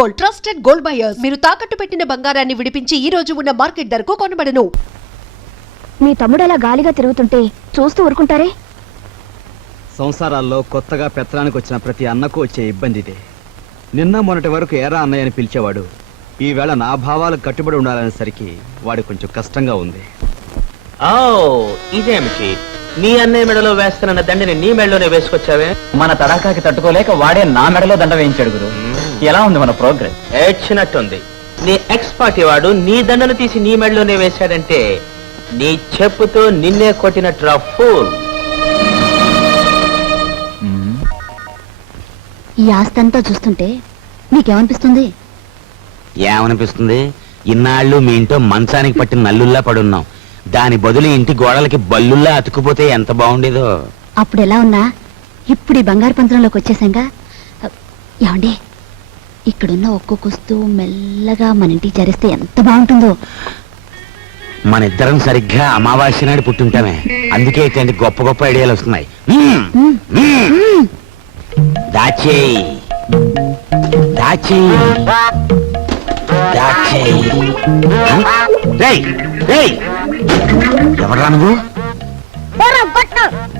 Gold, trusted gold buyers. మీరు తాకట్టు పెట్టిన బంగారాన్ని విడిపించి ఈ రోజు ఉన్న మార్కెట్ ధరకు కొనబడను. మీ తమ్ముడు అలా గాలిగా తిరుగుతుంటే చూస్తూ ఊరుకుంటారే? సంసారాల్లో కొత్తగా పెత్తనానికి వచ్చిన ప్రతి అన్నకు వచ్చే ఇబ్బంది ఇదే. నిన్న మొన్నటి వరకు ఏరా అన్నయ్య అని పిలిచేవాడు. ఈవేళ నా భావాలకు కట్టుబడి ఉండాలనేసరికి వాడి కొంచెం కష్టంగా ఉంది. ఇదేమిటి నీ అన్నయ్య మెడలో వేస్తానన్న దండని నీ మెడలోనే వేసుకొచ్చావే? మన తడాకాకి తట్టుకోలేక వాడే నా మెడలో దండ వేయించాడు గురు. ఎలా ఉంది మన ప్రోగ్రెస్? ఏడ్చినట్టుంది. నీ ఎక్స్ పార్టీ వాడు నీ దండను తీసి నీ మెడలోనే వేశాడంటే నీ చెప్పుతో నిన్నే కొట్టినట్టు ఫూల్. ఈ ఆస్తంతా చూస్తుంటే నీకేమనిపిస్తుంది? ఏమనిపిస్తుంది? ఇన్నాళ్ళు మీ ఇంట్లో మంచానికి పట్టిన నల్లుల్లా పడున్నాం. దాని బదులు ఇంటి గోడలకి బల్లుల్లా అతుక్కుపోతే ఎంత బాగుండేదో. అప్పుడు ఎలా ఉన్నా ఇప్పుడు ఈ బంగారు పంత్రంలోకి వచ్చేసాంగా. ఏమండి, ఇక్కడున్న ఒక్కొక్క వస్తువు మెల్లగా మన ఇంటికి చేరిస్తే ఎంత బాగుంటుందో. మన ఇద్దరం సరిగ్గా అమావాస్య నాడు పుట్టుంటామే. అందుకే ఇట్లాంటి గొప్ప గొప్ప ఐడియాలు వస్తున్నాయి. దాచేయి దాచేయి దాచేయి. ఎవరా నువ్వు?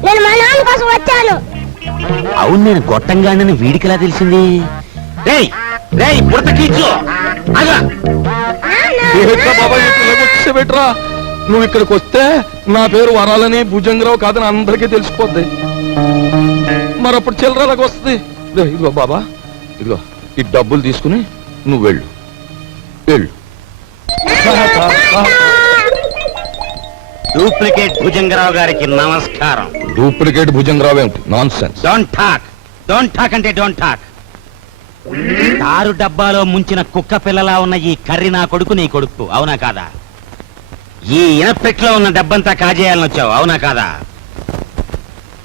నేను మా నాన్న కోసం వచ్చాను. అవును, నేను గొట్టంగానని వీడికిలా తెలిసింది? పెట్టరా, నువ్వు ఇక్కడికి వస్తే నా పేరు వరాలని భుజంగరావు కాదని అందరికీ తెలిసిపోద్ది. మరప్పుడు చిల్లరలాగా వస్తుంది. ఇదిగో బాబా, ఇదిగో ఈ డబ్బులు తీసుకుని నువ్వు వెళ్ళు వెళ్ళు. డూప్లికేట్ భుజంగరావు గారికి నమస్కారం. డూప్లికేట్ భుజంగరావు ఏమిటి? Non sense. డోంట్ టాక్ అంటే డోంట్ టాక్. దారు డబ్బాలో ముంచిన కుక్క పిల్లలా ఉన్న ఈ కర్రి నా కొడుకు నీ కొడుకు, అవునా కాదా? ఈ ఇనపెట్లో ఉన్న డబ్బంతా కాజేయాలని వచ్చావు, అవునా కాదా?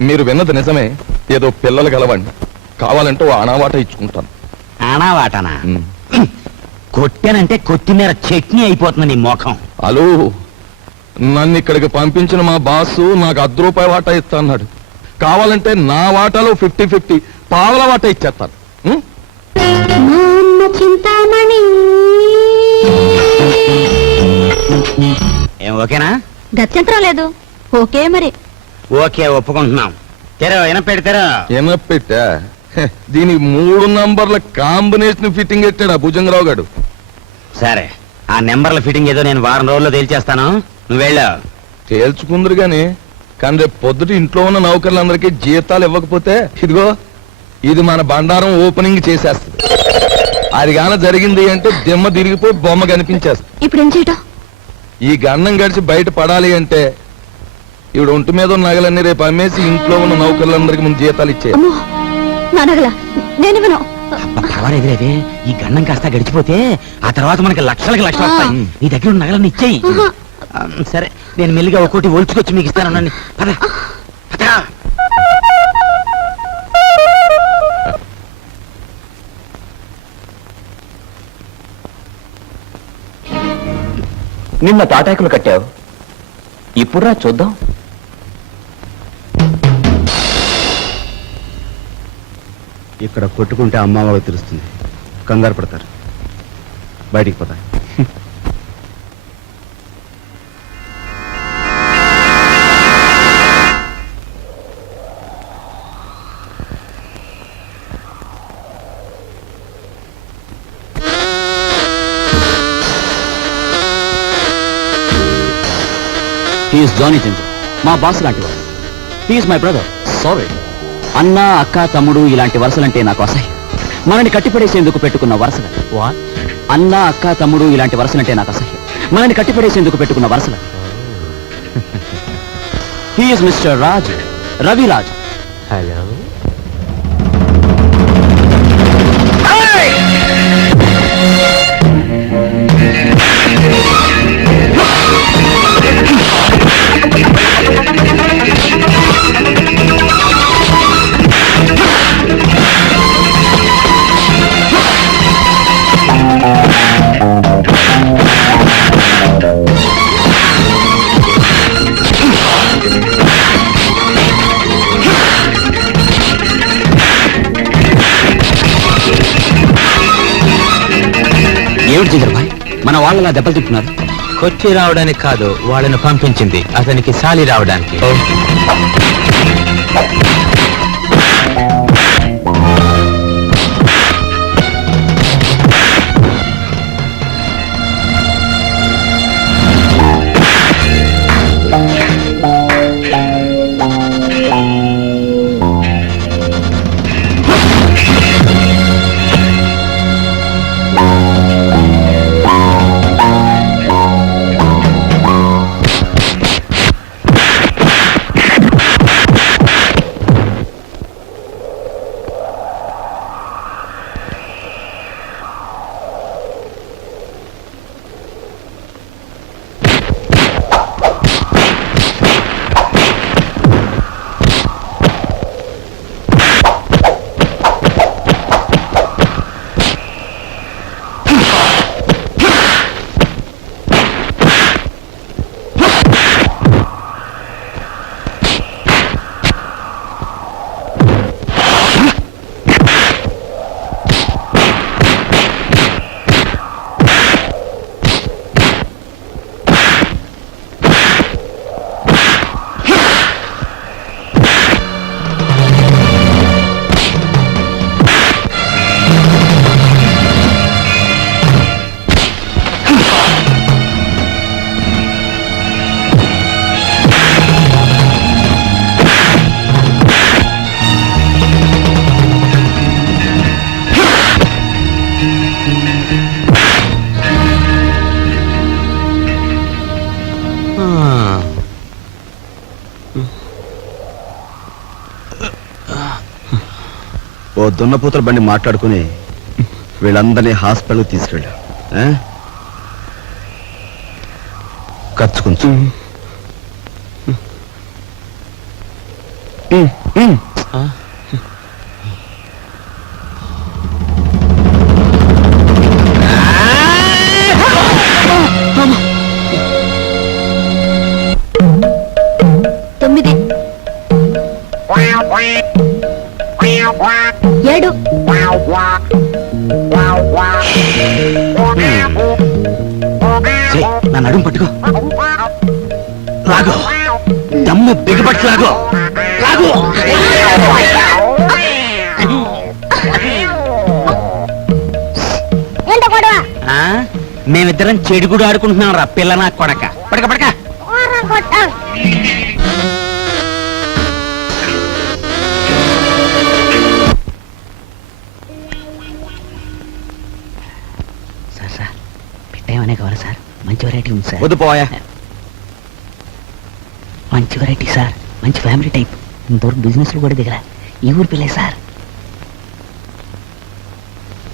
మీరు విన్నది నిజమే. ఏదో పిల్లలు గలవండి, కావాలంటే ఓ అనావాట ఇచ్చుకుంటాను. అనావాటనా? కొట్టానంటే కొత్తిమీర చట్నీ అయిపోతుంది నీ మోఖం. హలో, నన్ను ఇక్కడికి పంపించిన మా బాసు నాకు ₹10 వాటా ఇస్తా అన్నాడు. కావాలంటే నా వాటాలో 50-50 పావల వాటా ఇచ్చేస్తాను. ఏం ఓకేనా? గత్యంతరం లేదు. ఓకే మరి. ఓకే, ఒప్పుకుంటున్నాం. తెరో ఎనపెడతారో. ఎనపెట్టా? దీనికి 3 నంబర్ల కాంబినేషన్ ఫిట్టింగ్ పెట్టాడు భుజంగరావు గారు. సరే, ఆ నెంబర్ల ఫిట్టింగ్ ఏదో నేను వారం రోజుల్లో తేల్చేస్తాను, నువ్వు వెళ్ళు. తేల్చుకుందరు గాని, కానీ రేపు పొద్దుట ఇంట్లో ఉన్న నౌకర్లందరికీ జీతాలు ఇవ్వకపోతే ఇదిగో ఇది మన బండారం ఓపెనింగ్ చేసేస్తుంది. అది గాన జరిగింది అంటే దిమ్మ తిరిగిపోయి బొమ్మ కనిపించేస్తుంది. ఇప్పుడు ఏం చేయటం? ఈ గన్నం గడిచి బయట పడాలి అంటే ఇప్పుడు ఒంటి మీద ఉన్న నగలన్నీ రేపు అమ్మేసి ఇంట్లో ఉన్న నౌకర్లందరికీ ముందు జీతాలు ఇచ్చే. నా నగల నేనివ్వను. పర్వాలేదులేదే, ఈ గన్నం కాస్త గడిచిపోతే ఆ తర్వాత మనకి లక్షలకి లక్షలు వస్తాయి. నీ దగ్గర ఉన్న నగలన్నీ ఇచ్చేయి. సరే, నేను మెల్లిగా ఒక్కోటి ఒలుచుకొచ్చి మీకు ఇస్తాను. పద పద. నిన్న తాటాకులు కట్టావు, ఇప్పుడురా చూద్దాం. ఇక్కడ కొట్టుకుంటే అమ్మ వాళ్ళకి తెలుస్తుంది, కంగారు పడతారు, బయటికి పోతా. జానీ జంజర్, మా బాస్ లాంటి వాడు. He's my brother. సారీ. అన్న, అక్క, తమ్ముడు ఇలాంటి వరుసలంటే నాకు అసహ్యం. మనని కట్టిపడేసేందుకు పెట్టుకున్న వరుసలు. అన్న, అక్క, తమ్ముడు ఇలాంటి వరుసలంటే నాకు అసహ్యం. మనని కట్టిపడేసేందుకు పెట్టుకున్న వరుసలు. He's mister Raj, Raviraj. Hello. ఏమిటి జింజర్ బాయ్, మన వాళ్ళలా దెబ్బలు తింటున్నారు? కొచ్చి రావడానికి కాదు, వాళ్ళని పంపించింది అతనికి సాలి రావడానికి. ఓ దున్నపోతుల బండి మాట్లాడుకుని వీళ్ళందరినీ హాస్పిటల్కి తీసుకెళ్ళా. ఖర్చు కొంచెం. తొమ్మిది, 7, నా నడుము పట్టుకో, లాగో, దమ్ము బిగపట్టు, లాగో లాగో. మేమిద్దరం చెడుగుడు ఆడుకుంటున్నాం రా పిల్ల నా కొడక. పడక పడక. సార్ సార్ పెట్టేమనే కావాలి సార్, మంచి వెరైటీ ఉంది సార్. వద్దు పోయా. మంచి వెరైటీ సార్, మంచి ఫ్యామిలీ టైప్, ఇంతవరకు బిజినెస్ లో కూడా దిగరా. ఈ ఊరు పిల్లే సార్.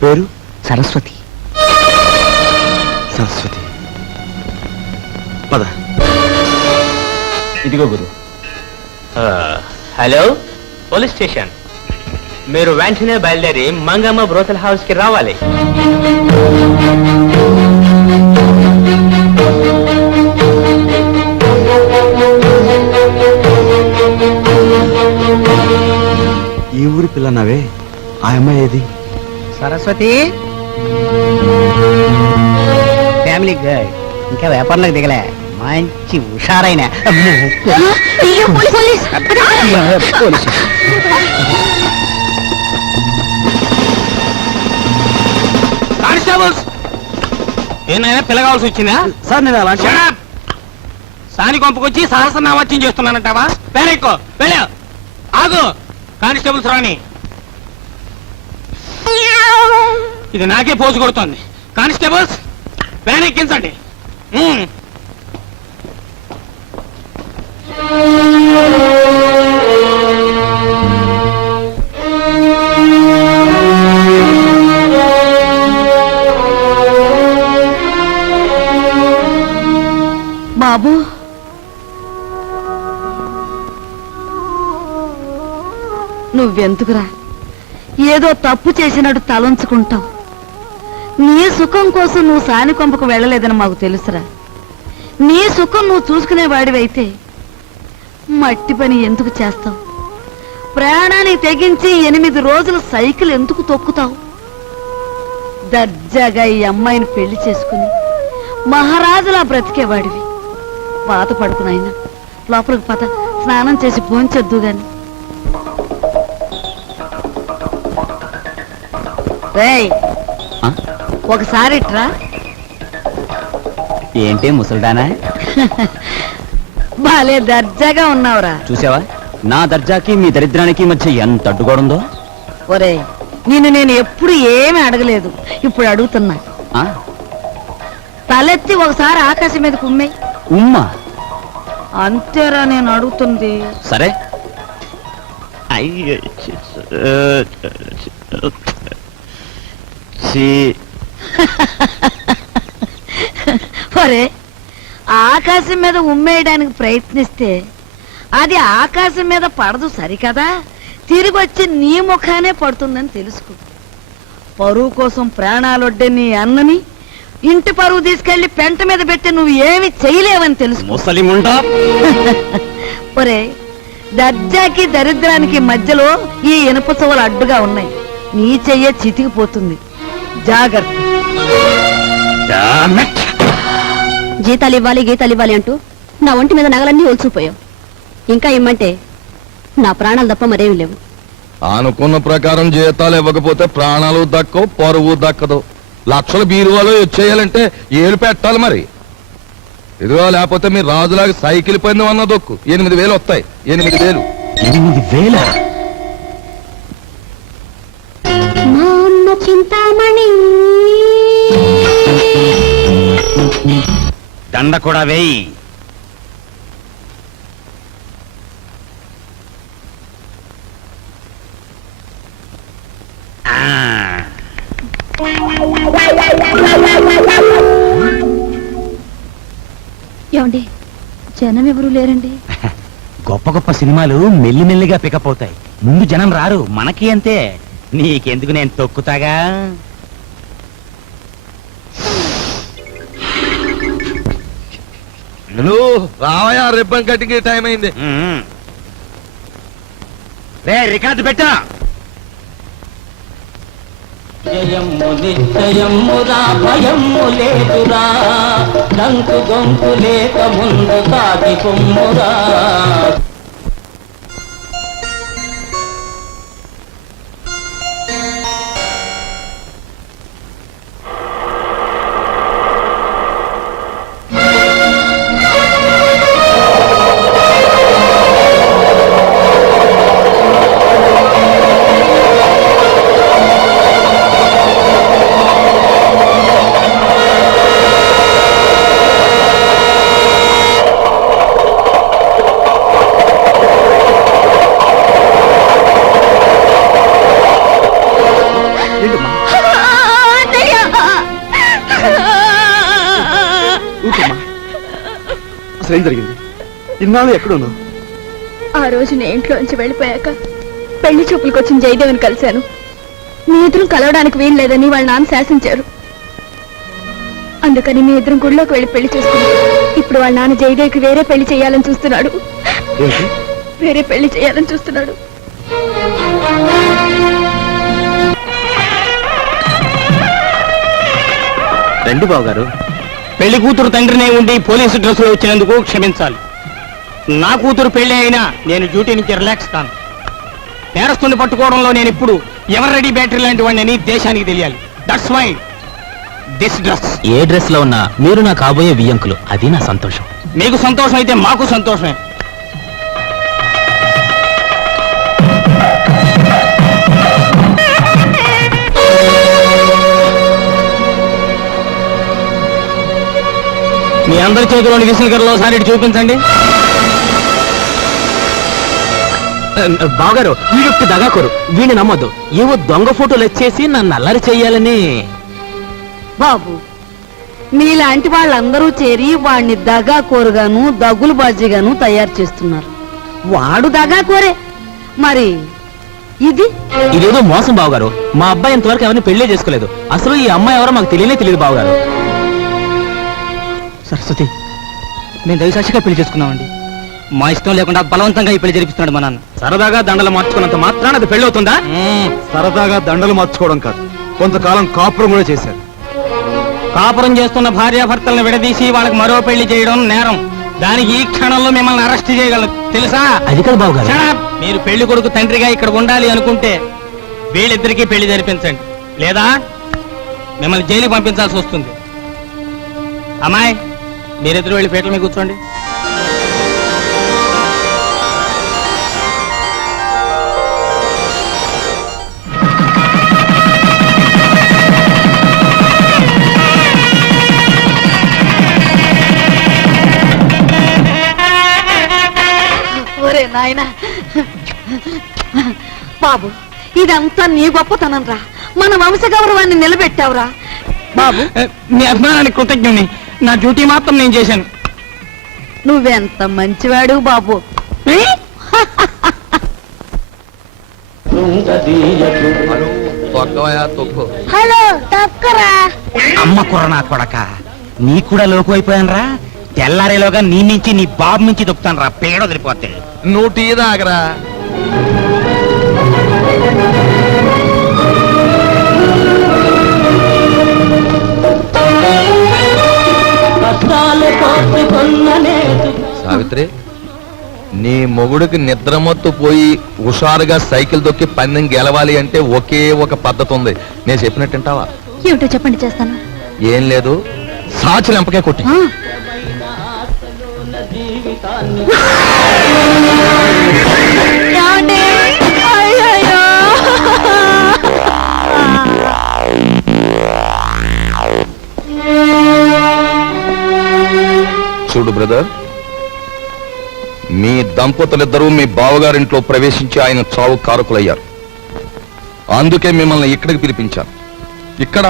పేరు? సరస్వతి. సరస్వతి. పద. ఇదిగో గురు. Hello, police station. మీరు వెంటనే బయలుదేరి మంగమ్మ బ్రోతల్ హౌస్ కి రావాలి. ఈ ఊరి పిల్లన్నావే, ఆ అమ్మాయి ఏది? సరస్వతి ఫ్యామిలీ గర్ల్, ఇంకా వ్యాపారంలోకి దిగలే, మంచి హుషారైన పోలీసు. కానిస్టేబుల్స్, ఏమైనా పిల్ల కావాల్సి వచ్చిందా? సార్ నేను అలా సాని కొంపకొచ్చి సహస్రనామత్యం చేస్తున్నానంటావా? పేరెక్కో వెళ్ళా. ఆగు, కానిస్టేబుల్స్ రాని. ఇది నాకే పోజు కొడుతోంది. కానిస్టేబుల్స్ వ్యాన్ ఎక్కించండి. బాబు, నువ్వెందుకురా ఏదో తప్పు చేసినట్టు తలంచుకుంటావు? నీ సుఖం కోసం నువ్వు సాని కొంపకు వెళ్ళలేదని మాకు తెలుసురా. నీ సుఖం నువ్వు చూసుకునేవాడివైతే మట్టి పని ఎందుకు చేస్తావు? ప్రాణానికి తెగించి 8 రోజులు సైకిల్ ఎందుకు తొక్కుతావు? దర్జాగా ఈ అమ్మాయిని పెళ్లి చేసుకుని మహారాజులా బ్రతికేవాడివి. పాత పడుకునైనా లోపలికి పద, స్నానం చేసి భోంచొద్దు గాని. రేయ్, ఆ? ఒకసారి ఇట్రా. ఏంటి ముసల్దానా? భలే దర్జాగా ఉన్నావురా. చూసావా నా దర్జాకి మీ దరిద్రానికి మధ్య ఎంత అడ్డుగోడుందో? ఒరే, నిన్ను నేను ఎప్పుడు ఏమీ అడగలేదు, ఇప్పుడు అడుగుతున్నా. ఆ? తలెత్తి ఒకసారి ఆకాశం మీద కుమ్మే. ఉమ్మా? అంతేరా నేను అడుగుతుంది. సరే. ఒరే, ఆకాశం మీద ఉమ్మేయడానికి ప్రయత్నిస్తే అది ఆకాశం మీద పడదు సరికదా, తిరిగి వచ్చి నీ ముఖానే పడుతుందని తెలుసుకో. పరువు కోసం ప్రాణాలొడ్డే నీ అన్నని ఇంటి పరువు తీసుకెళ్లి పెంట మీద పెట్టి నువ్వు ఏమి చేయలేవని తెలుసు. ముసలిముండా. ఒరే, దర్జాకి దరిద్రానికి మధ్యలో ఈ ఇనుప చువ్వలు అడ్డుగా ఉన్నాయి. నీ చెయ్య చితికిపోతుంది, జాగ్రత్త. జీతాలు ఇవ్వాలి గీతాలు ఇవ్వాలి అంటూ నా ఒంటి మీద నగలన్నీ ఒలిచిపోయావు. ఇంకా ఇమ్మంటే నా ప్రాణాలు తప్ప మరేమి లేవు. అనుకున్న ప్రకారం జీతాలు ఇవ్వకపోతే ప్రాణాలు దక్కవు, పరువు దక్కదు. లక్షల బీరువాలో వచ్చేయాలంటే ఏలు పెట్టాలి మరి. ఇదిగో, లేకపోతే మీరు రాజులాగా సైకిల్ పైన అన్న దొక్కు. 8,000 వస్తాయి. 8,000. 8,000? మా అమ్మ చింతామణి. దండ కూడా వేయి. ఏమండి, జనం ఎవరు లేరండి? గొప్ప గొప్ప సినిమాలు మెల్లిమెల్లిగా పికప్ అవుతాయి, ముందు జనం రారు. మనకి అంతే. నీకెందుకు, నేను తొక్కుతాగా. రావయా, రిబ్బన్ కట్టింగ్ టైం అయింది. రే, రికార్డు పెట్టా. జయము నిశ్చయమురా, భయము లేదురా, దంకు గొంతు లేక ముందు సాగి కొమ్మురా. అసలు ఏం జరిగింది? ఇన్నాళ్ళు ఎక్కడున్నావు? ఆ రోజు నేను ఇంట్లోంచి వెళ్ళిపోయాక పెళ్లి చూపులకు వచ్చిన జయదేవిని కలిశాను. మీ ఇద్దరం కలవడానికి వీలు లేదని వాళ్ళ నాన్న శాసించారు. అందుకని మీ ఇద్దరం గుడిలోకి వెళ్ళి పెళ్లి చేసుకున్నాం. ఇప్పుడు వాళ్ళ నాన్న జయదేవికి వేరే పెళ్లి చేయాలని చూస్తున్నాడు. వేరే పెళ్లి చేయాలని చూస్తున్నాడు. రండి బావగారు. పెళ్లి కూతురు తండ్రినే ఉండి పోలీసు డ్రెస్సులో వచ్చినందుకు క్షమించాలి. నా కూతురు పెళ్లి అయినా నేను డ్యూటీ నుంచి రిలాక్స్ కాను. నేరస్తుని పట్టుకోవడంలో నేను ఇప్పుడు ఎవర్ రెడీ బ్యాటరీ లాంటి వాడిని దేశానికి తెలియాలి. That's why this dress. ఏ డ్రెస్ లో ఉన్నా మీరు నా కాబోయే వియ్యంకులు, అది నా సంతోషం. మీకు సంతోషం అయితే మాకు సంతోషమే. మీ అందరి చేతిలోని విసులుగరలో ఒకసారి చూపించండి. బావగారు, వీడికి దగాకోరు, వీడిని నమ్మొద్దు. ఏవో దొంగ ఫోటోలు వచ్చేసి నన్ను అల్లరి చెయ్యాలని. బాబు, మీలాంటి వాళ్ళందరూ చేరి వాడిని దగాకోరుగాను దగులు బాజీగాను తయారు చేస్తున్నారు. వాడు దగాకోరే, మరి ఇది ఇదేదో మోసం బావగారు. మా అబ్బాయి ఇంతవరకు ఎవరిని పెళ్లే చేసుకోలేదు. అసలు ఈ అమ్మాయి ఎవరో మాకు తెలియదు బావగారు. సరస్వతి, మేము దైవసాక్షిగా పెళ్లి చేసుకున్నామండి. మా ఇష్టం లేకుండా బలవంతంగా ఈ పెళ్లి జరిపిస్తున్నాడు మా నాన్న. సరదాగా దండలు మార్చుకున్నంత మాత్రాన అది పెళ్ళవుతుందా? సరదాగా దండలు మార్చుకోవడం కాదు, కొంతకాలం కాపురం కూడా చేశారు. కాపురం చేస్తున్న భార్యాభర్తలను విడదీసి వాళ్ళకి మరో పెళ్లి చేయడం నేరం. దానికి ఈ క్షణంలో మిమ్మల్ని అరెస్ట్ చేయగలరు తెలుసా? అది కదా బాబు Shut up! మీరు పెళ్లి కొడుకు తండ్రిగా ఇక్కడ ఉండాలి అనుకుంటే వీళ్ళిద్దరికీ పెళ్లి జరిపించండి, లేదా మిమ్మల్ని జైలుకి పంపించాల్సి వస్తుంది. అమ్మాయి, మీరిద్దరు వెళ్ళి పీటల మీద కూర్చోండి. ఒరే నాయనా బాబు, ఇదంతా నీ గొప్పతనం రా. మన వంశ గౌరవాన్ని నిలబెట్టావురా బాబు. మీ అభిమానానికి కృతజ్ఞుని. నా డ్యూటీ మాత్రం నేను చేశాను. నువ్వెంత మంచివాడు బాబు. హలో తక్కరా. అమ్మ కుర్రనా కొడక, నీ కూడా లోకు అయిపోయాను రా. తెల్లారేలోగా నీ నుంచి నీ బాబు నుంచి దొక్కుతాను రా, పేడ వదిలిపోతే. నువ్వు టీ తాగరా. సావిత్రి, నీ మొగుడికి నిద్రమత్తు పోయి హుషారుగా సైకిల్ దొక్కి పందెం గెలవాలి అంటే ఒకే ఒక పద్ధతి ఉంది. నేను చెప్పినట్టు వింటావా? ఏమిటో చెప్పండి, చేస్తాను. ఏం లేదు, సాచి లెంపకే కొట్టి. చూడు బ్రదర్, మీ దంపతులిద్దరూ మీ బావగారింట్లో ప్రవేశించి ఆయన చావు కారకులయ్యారు. అందుకే మిమ్మల్ని ఇక్కడికి పిలిపించాను. ఇక్కడ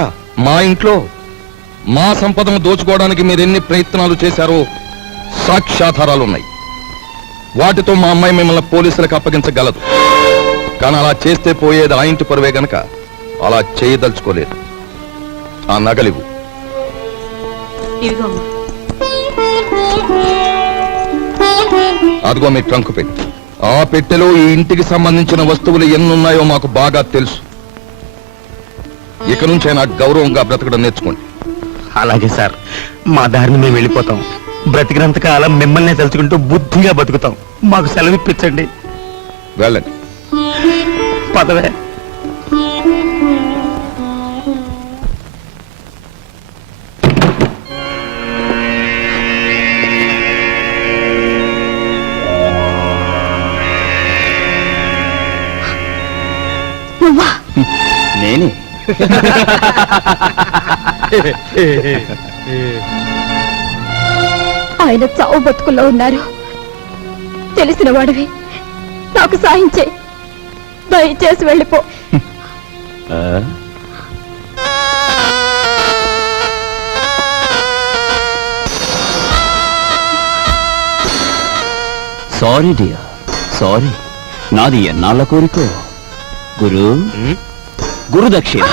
మా ఇంట్లో మా సంపదను దోచుకోవడానికి మీరెన్ని ప్రయత్నాలు చేశారో సాక్ష్యాధారాలున్నాయి. వాటితో మా అమ్మాయి మిమ్మల్ని పోలీసులకు అప్పగించగలదు. కానీ అలా చేస్తే పోయేది ఆ ఇంటి పరువే గనక అలా చేయదలుచుకోలేదు. ఆ నగలివు. అదిగో మీ ట్రంక్ పెట్టి. ఆ పెట్టెలో ఈ ఇంటికి సంబంధించిన వస్తువులు ఎన్నున్నాయో మాకు బాగా తెలుసు. ఇక నుంచే నాకు గౌరవంగా బ్రతకడం నేర్చుకోండి. అలాగే సార్, మా దారిని మేము వెళ్ళిపోతాం. బ్రతికినంత కాలం మిమ్మల్ని తలుచుకుంటూ బుద్ధిగా బతుకుతాం. మాకు సెలవు ఇప్పించండి. వెళ్ళండి. పదవే. నేనే. ఆయన చావు బతుకుల్లో ఉన్నారు. తెలిసిన వాడివి, నాకు సాయం చేయి. దయచేసి వెళ్ళిపో. Sorry dear, sorry. నాది ఎన్నాళ్ళ కోరికో. గురు దక్షిణ.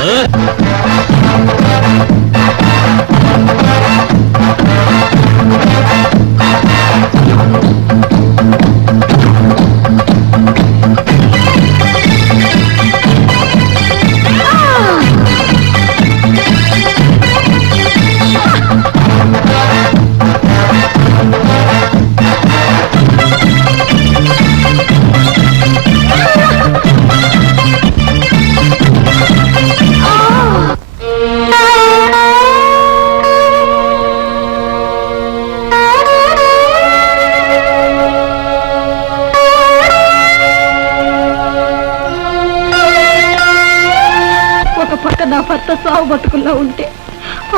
నా భర్త సాగు బతుకుల్లో ఉంటే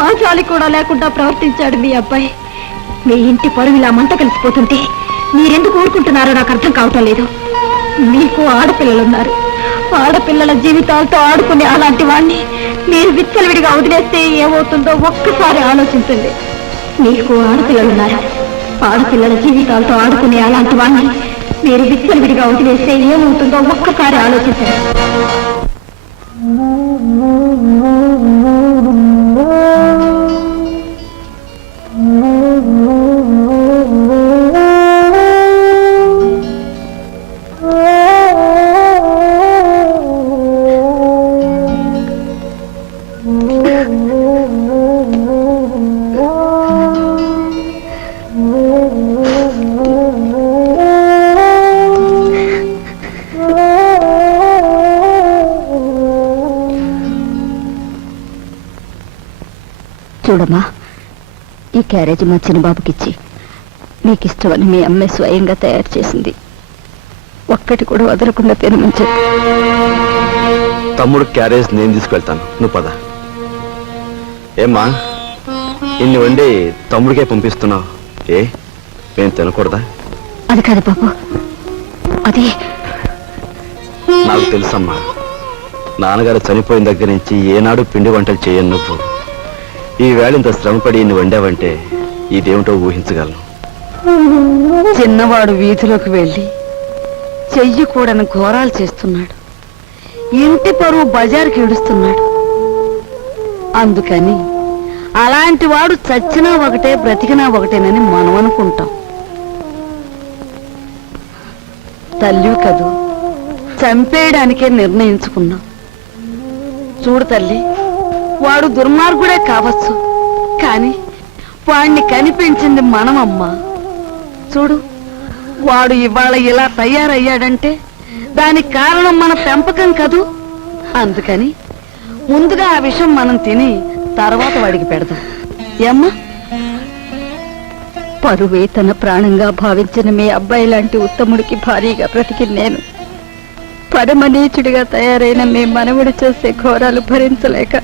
ఆ జాలి కూడా లేకుండా ప్రవర్తించాడు మీ అబ్బాయి. మీ ఇంటి పరువు ఇలా మంట కలిసిపోతుంటే మీరెందుకు ఊరుకుంటున్నారో నాకు అర్థం కావటం లేదు. మీకు ఆడపిల్లలున్నారు. ఆడపిల్లల జీవితాలతో ఆడుకునే అలాంటి వాణ్ణి మీరు విచ్చలవిడిగా వదిలేస్తే ఏమవుతుందో ఒక్కసారి ఆలోచించండి. మీకు ఆడపిల్లలున్నారు. ఆడపిల్లల జీవితాలతో ఆడుకునే అలాంటి వాణ్ణి మీరు విచ్చలవిడిగా వదిలేస్తే ఏమవుతుందో ఒక్కసారి ఆలోచించండి. చూడమ్మా, ఈ క్యారేజ్ మా చిన్నబాబుకిచ్చి మీకు ఇష్టమని మీ అమ్మే స్వయంగా తయారు చేసింది. ఒక్కటి కూడా వదలకుండా తినమని చెప్పి. తమ్ముడు క్యారేజ్ నేను తీసుకెళ్తాను, నువ్వు పద. ఏమ్మా, ఇన్ని వండి తమ్ముడికే పంపిస్తున్నావు, నేను తినకూడదా? అది కాదు బాబు, అది నాకు తెలుసమ్మా, నాన్నగారు చనిపోయిన దగ్గర నుంచి ఏనాడు పిండి వంటలు చేయను నువ్వు. ఈ వేళ ఇంత శ్రమపడి ఇన్ని వండావంటే ఇదేమిటో ఊహించగలను. చిన్నవాడు వీధిలోకి వెళ్ళి చెయ్యకూడని ఘోరాలు చేస్తున్నాడు. ఇంటి పరువు బజారుకి ఈడుస్తున్నాడు. అందుకని అలాంటి వాడు చచ్చినా ఒకటే బ్రతికినా ఒకటేనని మనం అనుకుంటాం. తల్లి కదూ, చంపేయడానికే నిర్ణయించుకున్నాం. చూడు తల్లి, వాడు దుర్మార్గుడే కావచ్చు, కానీ వాణ్ణి కనిపించింది మనమమ్మా. చూడు, వాడు ఇవాళ ఇలా తయారయ్యాడంటే దానికి కారణం మన పెంపకం కదూ. అందుకని ముందుగా ఆ విషయం మనం తిని తర్వాత వాడికి పెడదాం. ఏమ్మా? పరువే తన ప్రాణంగా భావించిన మీ అబ్బాయి లాంటి ఉత్తముడికి భారీగా బ్రతికి నేను పరమనీచుడిగా తయారైన మీ మనవుడు చేసే ఘోరాలు భరించలేక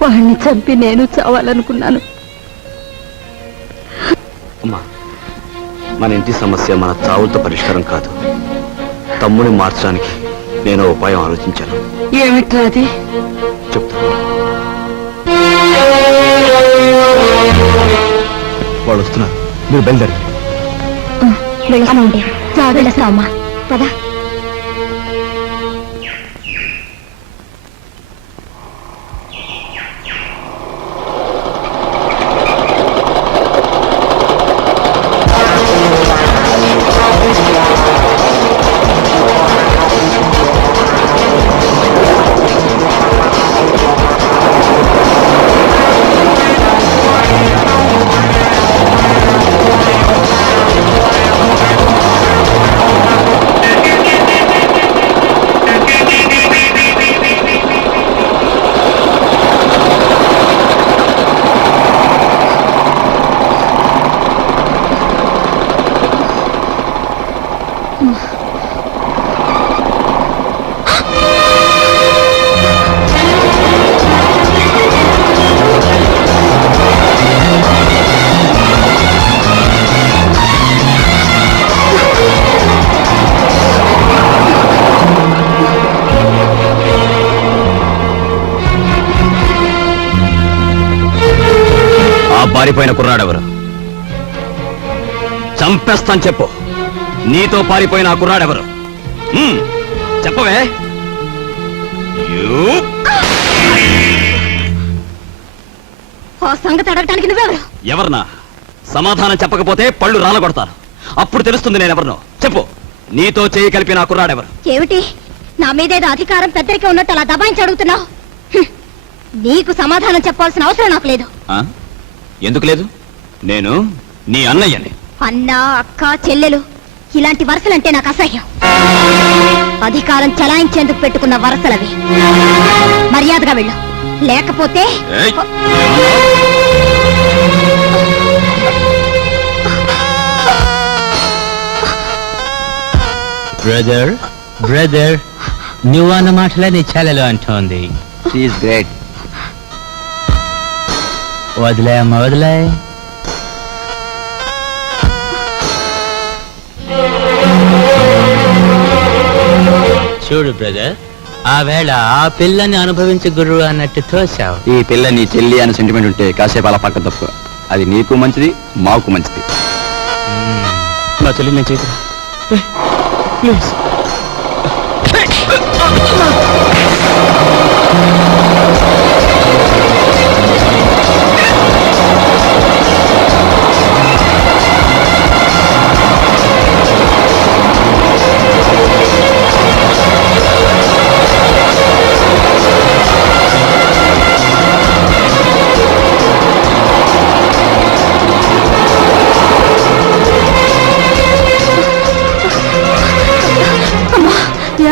వాణ్ణి చంపి నేను చావాలనుకున్నాను. అమ్మా, మన ఇంటి సమస్య మన చావులతో పరిష్కారం కాదు. తమ్ముడిని మార్చడానికి నేను ఉపాయం ఆలోచించాను. ఏమిట్రా అది? చెప్తాను. వాళ్ళు వస్తున్నారు, మీరు బయలుదేరండి. వెళ్తామండి, వెళ్తామా పదా. పారిపోయిన కుర్రాడెవరు? చంపేస్తాను చెప్పు. నీతో పారిపోయిన ఆ కుర్రాడెవరు? చెప్పవే. ఆ సంగతి అడగటానికి నువ్వెవరు? ఎవరన్నా? సమాధానం చెప్పకపోతే పళ్ళు రాలగొడతాను. అప్పుడు తెలుస్తుంది నేనెవరినో. చెప్పు, నీతో చేయి కలిపిన ఆ కుర్రాడెవరు? ఏమిటి, నా మీదేదో అధికారం పెద్దరికే ఉన్నట్టు అలా దబాయించి అడుగుతున్నావు? నీకు సమాధానం చెప్పాల్సిన అవసరం నాకు లేదు. ఎందుకు లేదు? నేను నీ అన్నయ్యని. అన్న, అక్క, చెల్లెలు ఇలాంటి వరసలంటే నాకు అసహ్యం. అధికారం చలాయించేందుకు పెట్టుకున్న వరసలవి. మర్యాదగా వెళ్ళు, లేకపోతే బ్రదర్ బ్రదర్, నువ్వన్న మాటలే నీ చెల్లెలు అంటోంది. గ్రేట్. వదిలే అమ్మ, వదిలే. చూడు బ్రదర్, ఆ వేళ ఆ పిల్లని అనుభవించే గురువు అన్నట్టు తోసావు. ఈ పిల్ల నీ చెల్లి అని సెంటిమెంట్ ఉంటే కాసేపు అలా పక్క తప్పు. అది నీకు మంచిది, మాకు మంచిది. నా చెల్లి నేను చేతురా ప్లీజ్.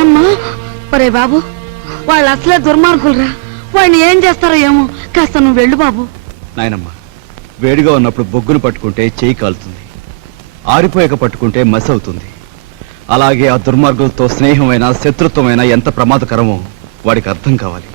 ఏమ్మా? ఒరే బాబు, వాళ్ళు అసలే దుర్మార్గులరా. వాడిని ఏం చేస్తారో ఏమో. కాస్త నువ్వు వెళ్ళు బాబు. నాయనమ్మ, వేడిగా ఉన్నప్పుడు బొగ్గును పట్టుకుంటే చేయి కాలుతుంది, ఆరిపోయాక పట్టుకుంటే మసి అవుతుంది. అలాగే ఆ దుర్మార్గులతో స్నేహమైన శత్రుత్వమైన ఎంత ప్రమాదకరమో వాడికి అర్థం కావాలి.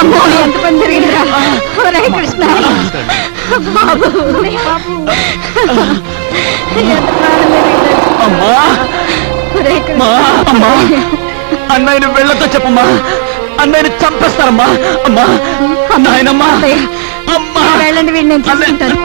అమ్మో, ఎంత పని జరిగిందిరా. ఒరే కృష్ణ బాబు, ఒరే బాబు. ఎంత ప్రాణం జరిగిందిరా. ఒరే కృష్ణ. అన్నయ్యను వెళ్ళతో చెప్పమ్మా, అన్నయ్యని చంపేస్తారమ్మా. అమ్మా, నాయనమ్మా, అమ్మా. వెళ్ళండి, వీడిని నేను చూసుకుంటాను.